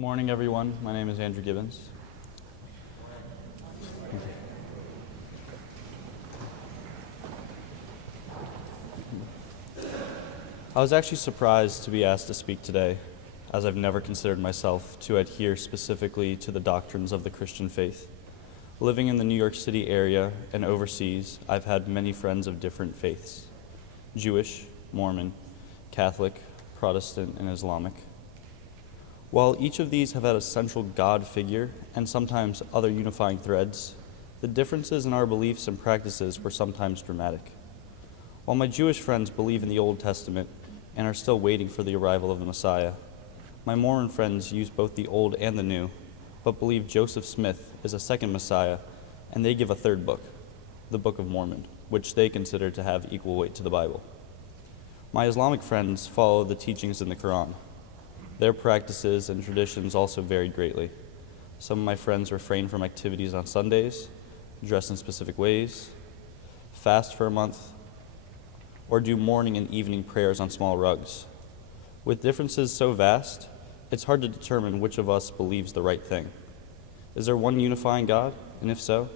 Morning, everyone. My name is Andrew Gibbens. I was actually surprised to be asked to speak today, as I've never considered myself to adhere specifically to the doctrines of the Christian faith. Living in the New York City area and overseas, I've had many friends of different faiths: Jewish, Mormon, Catholic, Protestant, and Islamic. While each of these have had a central God figure and sometimes other unifying threads, the differences in our beliefs and practices were sometimes dramatic. While my Jewish friends believe in the Old Testament and are still waiting for the arrival of the Messiah, my Mormon friends use both the Old and the New, but believe Joseph Smith is a second Messiah, and they give a third book, the Book of Mormon, which they consider to have equal weight to the Bible. My Islamic friends follow the teachings in the Quran. Their practices and traditions also varied greatly. Some of my friends refrain from activities on Sundays, dress in specific ways, fast for a month, or do morning and evening prayers on small rugs. With differences so vast, it's hard to determine which of us believes the right thing. Is there one unifying God? And if so,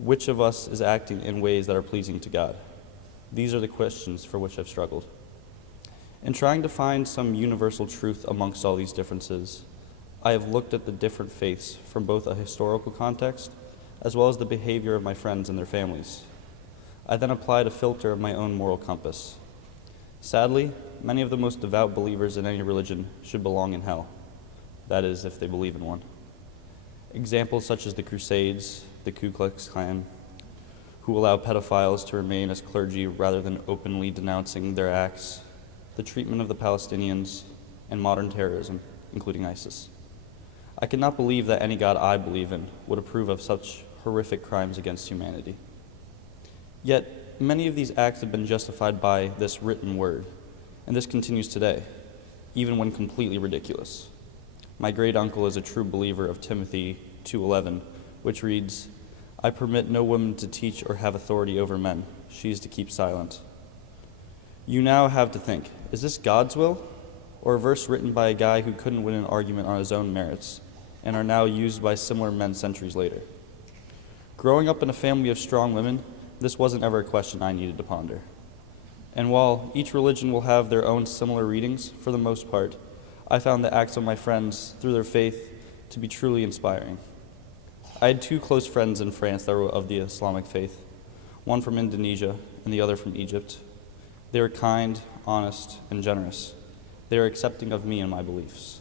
which of us is acting in ways that are pleasing to God? These are the questions for which I've struggled. In trying to find some universal truth amongst all these differences, I have looked at the different faiths from both a historical context as well as the behavior of my friends and their families. I then applied a filter of my own moral compass. Sadly, many of the most devout believers in any religion should belong in hell. That is, if they believe in one. Examples such as the Crusades, the Ku Klux Klan, who allow pedophiles to remain as clergy rather than openly denouncing their acts, the treatment of the Palestinians, and modern terrorism, including ISIS. I cannot believe that any God I believe in would approve of such horrific crimes against humanity. Yet, many of these acts have been justified by this written word, and this continues today, even when completely ridiculous. My great uncle is a true believer of Timothy 2:11, which reads, "I permit no woman to teach or have authority over men. She is to keep silent." You now have to think, is this God's will, or a verse written by a guy who couldn't win an argument on his own merits, and are now used by similar men centuries later? Growing up in a family of strong women, this wasn't ever a question I needed to ponder. And while each religion will have their own similar readings, for the most part, I found the acts of my friends through their faith to be truly inspiring. I had two close friends in France that were of the Islamic faith, one from Indonesia and the other from Egypt. They were kind, honest, and generous. They were accepting of me and my beliefs.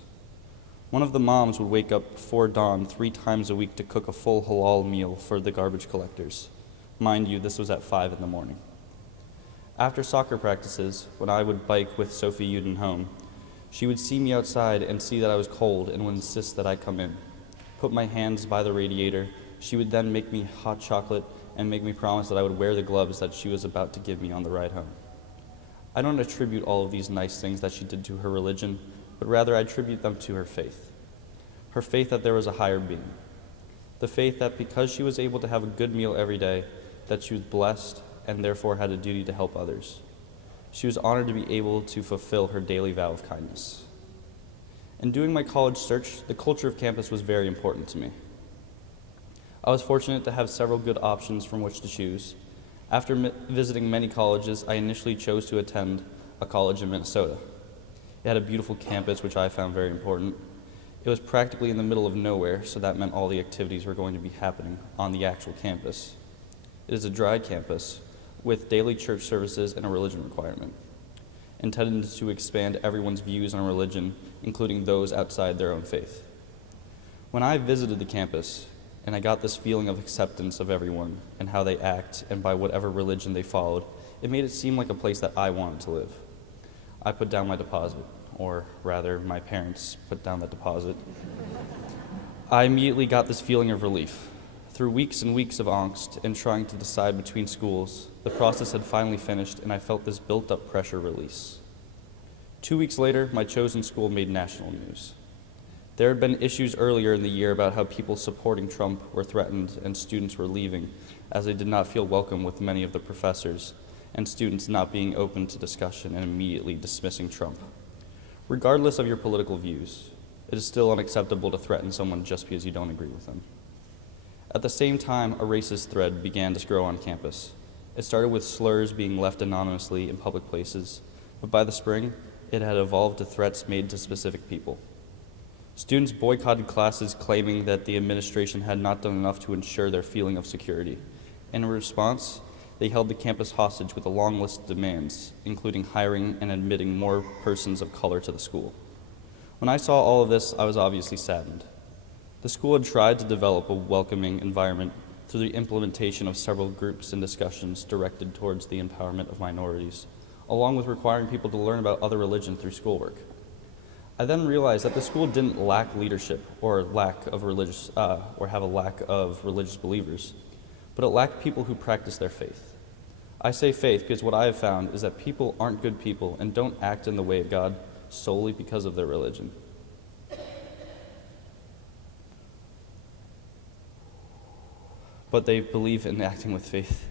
One of the moms would wake up before dawn 3 times a week to cook a full halal meal for the garbage collectors. Mind you, this was at 5 in the morning. After soccer practices, when I would bike with Sophie Uden home, she would see me outside and see that I was cold and would insist that I come in. Put my hands by the radiator. She would then make me hot chocolate and make me promise that I would wear the gloves that she was about to give me on the ride home. I don't attribute all of these nice things that she did to her religion, but rather I attribute them to her faith. Her faith that there was a higher being. The faith that because she was able to have a good meal every day, that she was blessed and therefore had a duty to help others. She was honored to be able to fulfill her daily vow of kindness. In doing my college search, the culture of campus was very important to me. I was fortunate to have several good options from which to choose. After visiting many colleges, I initially chose to attend a college in Minnesota. It had a beautiful campus, which I found very important. It was practically in the middle of nowhere, so that meant all the activities were going to be happening on the actual campus. It is a dry campus with daily church services and a religion requirement, intended to expand everyone's views on religion, including those outside their own faith. When I visited the campus, and I got this feeling of acceptance of everyone and how they act and by whatever religion they followed, it made it seem like a place that I wanted to live. I put down my deposit, or rather, my parents put down that deposit. I immediately got this feeling of relief. Through weeks and weeks of angst and trying to decide between schools, the process had finally finished and I felt this built-up pressure release. 2 weeks later, my chosen school made national news. There had been issues earlier in the year about how people supporting Trump were threatened and students were leaving, as they did not feel welcome with many of the professors, and students not being open to discussion and immediately dismissing Trump. Regardless of your political views, It is still unacceptable to threaten someone just because you don't agree with them. At the same time, a racist thread began to grow on campus. It started with slurs being left anonymously in public places, but by the spring, it had evolved to threats made to specific people. Students boycotted classes claiming that the administration had not done enough to ensure their feeling of security. In response, they held the campus hostage with a long list of demands, including hiring and admitting more persons of color to the school. When I saw all of this, I was obviously saddened. The school had tried to develop a welcoming environment through the implementation of several groups and discussions directed towards the empowerment of minorities, along with requiring people to learn about other religion through schoolwork. I then realized that the school didn't lack leadership or have a lack of religious believers, but it lacked people who practice their faith. I say faith because what I have found is that people aren't good people and don't act in the way of God solely because of their religion. But they believe in acting with faith.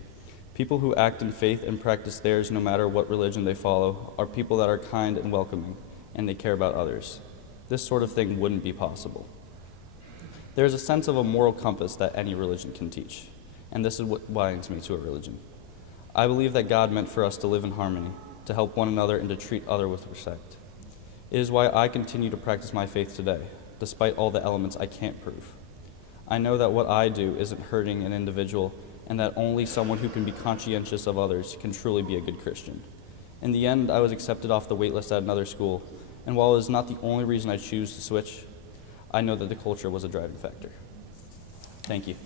People who act in faith and practice theirs no matter what religion they follow are people that are kind and welcoming, and they care about others. This sort of thing wouldn't be possible. There is a sense of a moral compass that any religion can teach, and this is what binds me to a religion. I believe that God meant for us to live in harmony, to help one another, and to treat others with respect. It is why I continue to practice my faith today, despite all the elements I can't prove. I know that what I do isn't hurting an individual, and that only someone who can be conscientious of others can truly be a good Christian. In the end, I was accepted off the wait list at another school, and while it is not the only reason I choose to switch, I know that the culture was a driving factor. Thank you.